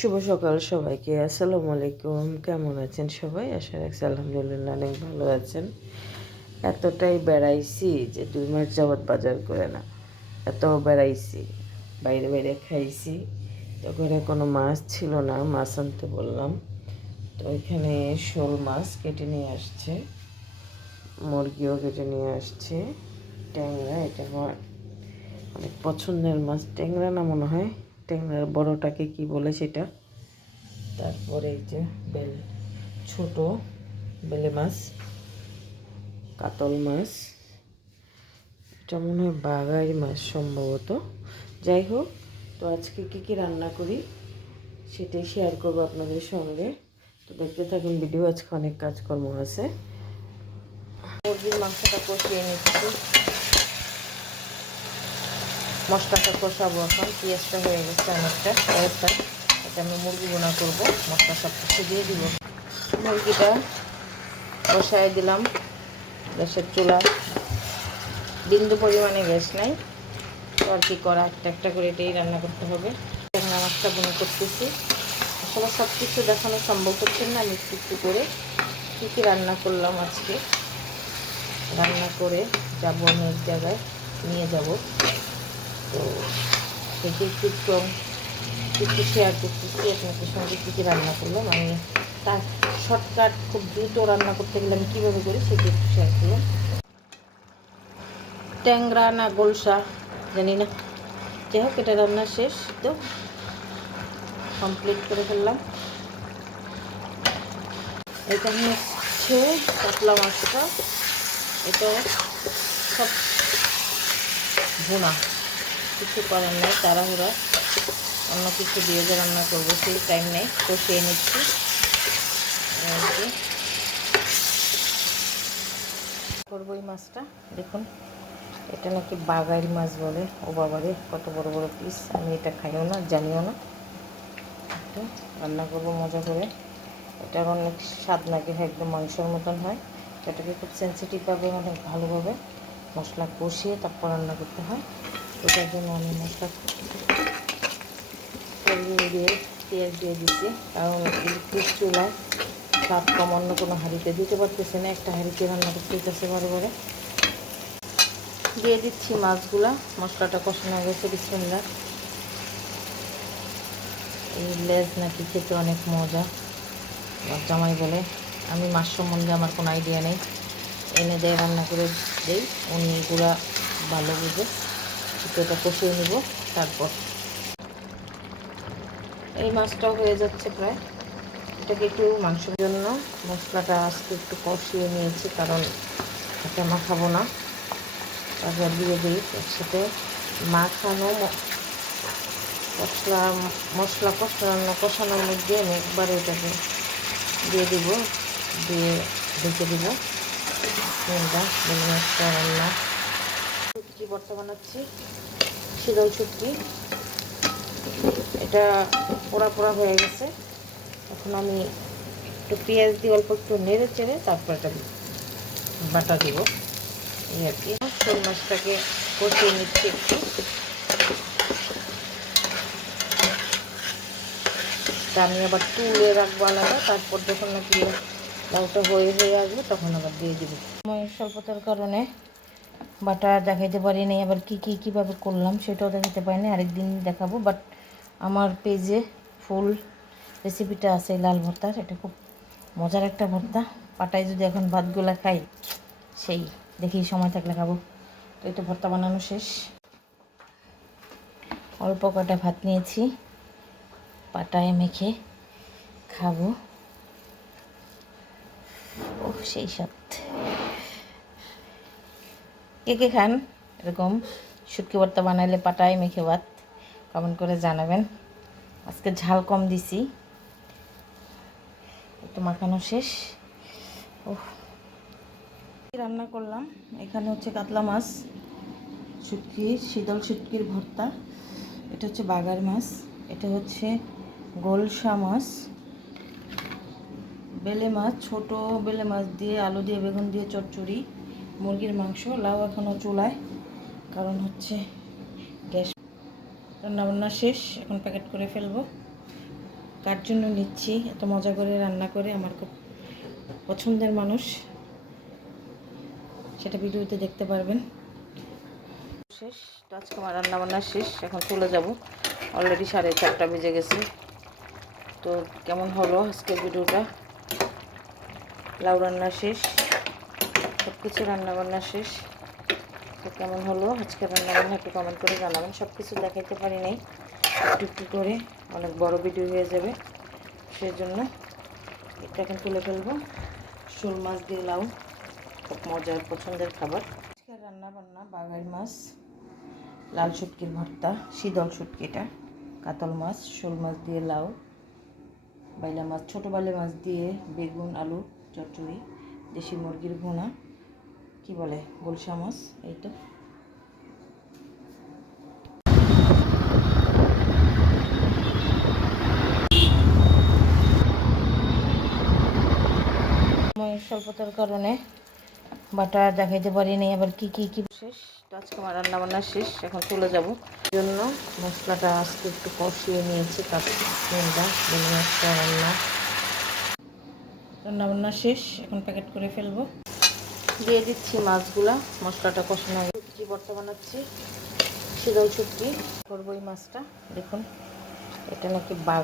শুভ সকাল সবাইকে। আসসালামু আলাইকুম। কেমন আছেন সবাই? আশা রাখছি আলহামদুলিল্লাহ অনেক ভালো আছেন। এতটাই বেড়াইছি যে 2 মাস যাবৎ বাজার করে না। এত বেড়াইছি, বাইরে বাইরে খাইছি। তো ঘরে কোনো মাছ ছিল না, মাছ আনতে বললাম। তো এখানে শোল মাছ কেটে নিয়ে আসছে, মুরগিও কেটে নিয়ে আসছে, ট্যাংরা, এটা আমার অনেক পছন্দের মাছ। ট্যাংরা না মনে হয়, ট্যাংরার বড়টাকে কি বলে সেটা। তারপরে এই যে ছোট বেলে মাছ, কাতল মাছ, এটা মনে হয় বাঘাইর মাছ সম্ভবত। যাই হোক, তো আজকে কী কী রান্না করি সেটাই শেয়ার করবো আপনাদের সঙ্গে। তো দেখতে থাকুন ভিডিও। আজকে অনেক কাজকর্ম আছে। মুরগির মাংসটা কষিয়ে নিচ্ছি, মশলাটা কষাবো এখন। পেঁয়াজটা হয়ে গেছে অনেকটা, এটা আমি মুরগি বোনা করবো। মশলা সব কিছু দিয়ে দিব। মুরগিটা বসায় দিলাম গ্যাসের চুলা, বিন্দু পরিমাণে গ্যাস নাই। তো আর কি করা, একটা একটা করে এটাই রান্না করতে হবে। ট্যাংরা মাছটা বোনা করতেছি। আসলে সব কিছু দেখানো সম্ভব হচ্ছে না, আমি একটু একটু করে কী কী রান্না করলাম আজকে। রান্না করে যাবো আমি এক জায়গায়, নিয়ে যাব। তো সেটি একটু একটু শেয়ার করতেছি আপনাদের সঙ্গে কী কী রান্না করলাম আমি। তার শর্টকাট খুব দ্রুত রান্না করতে গেলে আমি কীভাবে করি সেটি একটু শেয়ার করলাম। ট্যাংরা না গোলসা জানি না, যাই হোক এটা রান্না শেষ, তো কমপ্লিট করে ফেললাম। এখানে হচ্ছে কাতলা মাছটা, এটা সব ভুনা, কিছু করার নেই, তাড়াহুড়া অন্য কিছু দিয়ে যে রান্না করবো সেই টাইম নেই। কষিয়ে নিচ্ছি করবো এই মাছটা। দেখুন, এটা নাকি বাঘাইর মাছ বলে। ও বাবারে, কত বড় বড় পিস! আমি এটা খাইও না, জানিও না। একটু রান্না করবো মজা করে। এটার অনেক স্বাদ নাকি হয়, একদম মাংসের মতন হয়। এটাকে খুব সেন্সিটিভভাবে, অনেক ভালোভাবে মশলা কষিয়ে তারপর রান্না করতে হয়। এটার জন্য আমি মশলা দিয়ে পেঁয়াজ দিয়ে দিচ্ছি, কারণ ইলেকট্রিক চুলায় স্বাদ কম অন্য কোনো হাঁড়িতে দিতে পারতেছে না, একটা হাঁড়িতে রান্না করতে হইতেছে বারে বারে। দিয়ে দিচ্ছি মাছগুলা, মশলাটা কষানো হয়ে গেছে। বিসমিল্লাহ। এই লেজ নাকি খেতে অনেক মজা, আমার জামাই বলে। আমি মাছ সম্বন্ধে আমার কোনো আইডিয়া নেই, এনে দেয়, রান্না করে দেই, উনি এগুলা ভালো বুঝে। এটা কষিয়ে নেব। তারপর এই মাছটাও হয়ে যাচ্ছে প্রায়। এটাকে একটু মাংসের জন্য মশলাটা আজকে একটু কষিয়ে নিয়েছি, কারণ এটা মাখাবো না। তারপর দিয়ে দিই একসাথে মাখানো মশলা কষানোর মধ্যে আমি একবারে এটাকে দিয়ে দিব, দিয়ে ঢেকে দিব। একটা রান্না শুটকি ভর্তা বানাচ্ছি, শীতল শুটকি। এটা পোড়া পোড়া হয়ে গেছে। এখন আমি একটু পেঁয়াজ দিয়ে অল্প একটু নেড়ে চেড়ে তারপর এটা বাটা দিব, এই আর কি। শোল মাছটাকে কষিয়ে নিচ্ছি একটু। তা আমি আবার তুলে রাখবো আলাদা, তারপর যখন নাকি লাউটা হয়ে আসবে তখন আবার দিয়ে দিব। সময়ের স্বল্পতার কারণে বাটা দেখাইতে পারিনি, আবার কীভাবে করলাম সেটাও দেখাতে পারিনি, আরেকদিন দেখাবো। বাট আমার পেজে ফুল রেসিপিটা আছে লাল ভর্তার। এটা খুব মজার একটা ভর্তা। পাটায় যদি এখন ভাতগুলা খাই, সেই দেখি সময় থাকলে খাবো। তো এটা ভর্তা বানানো শেষ। অল্প কটা ভাত নিয়েছি, পাটায় মেখে খাবো। ও সেই স্বাদ! কে কে খান এরকম শুটকি ভর্তা বানাইলে পাটায় মেখে ভাত? কমেন্ট করে জানাবেন। আজকে ঝাল কম দিছি, একটু মাখানো শেষ। ও রান্না করলাম এখানে হচ্ছে কাতলা মাছ, শুটকি, শীতল শুটকির ভর্তা। এটা হচ্ছে বাগার মাছ, এটা হচ্ছে গোলসা মাছ, বেলে মাছ, ছোট বেলে মাছ দিয়ে আলু দিয়ে বেগুন দিয়ে চচ্চড়ি, মুরগির মাংস। লাউ এখনও চুলায়, কারণ হচ্ছে গ্যাস। রান্নাবান্না শেষ, এখন প্যাকেট করে ফেলবো। কার জন্য নিচ্ছি, এত মজা করে রান্না করে আমার খুব পছন্দের মানুষ, সেটা ভিডিওতে দেখতে পারবেন। শেষ তো, আজকে আমার রান্নাবান্না শেষ, এখন চলে যাব। অলরেডি 4:30 বেজে গেছে। তো কেমন হলো আজকের ভিডিওটা? লাউ রান্না শেষ, সব কিছু রান্নাবান্না শেষ। তো কেমন হলো আজকের রান্নাবান্না একটু কমেন্ট করে জানাবেন। সব কিছু দেখাইতে পারি নাই, একটু একটু করে, অনেক বড় ভিডিও হয়ে যাবে, সেই জন্য এটা এখন তুলে ফেলবো। শোল মাছ দিয়ে লাউ খুব মজার পছন্দের খাবার। আজকের রান্নাবান্না বাগাই মাছ, লাল শুটকির ভর্তা, শীতল শুটকিটা, কাতল মাছ, শোল মাছ দিয়ে লাউ, বাইলা মাছ, ছোটো বাইলা মাছ দিয়ে বেগুন আলু চচ্চড়ি, দেশি মুরগির ভুনা, কি বলে গুলশা মাছ, এই তো। সময় স্বল্পতার কারণে বাটা দেখাইতে পারিনি, আবার কি শেষ তো, আজকে আমার রান্নাবান্না শেষ, এখন চলে যাব। জন্য মশলাটা আজকে একটু কষিয়ে নিয়েছি, রান্নাবান্না শেষ, এখন প্যাকেট করে ফেলবো। দিয়ে দিচ্ছি মাছগুলা, মশলাটা কষানো। শুটকি ভর্তা বানাচ্ছি, শীতল শুটকি করবো এই মাছটা। দেখুন, এটা নাকি বাঘ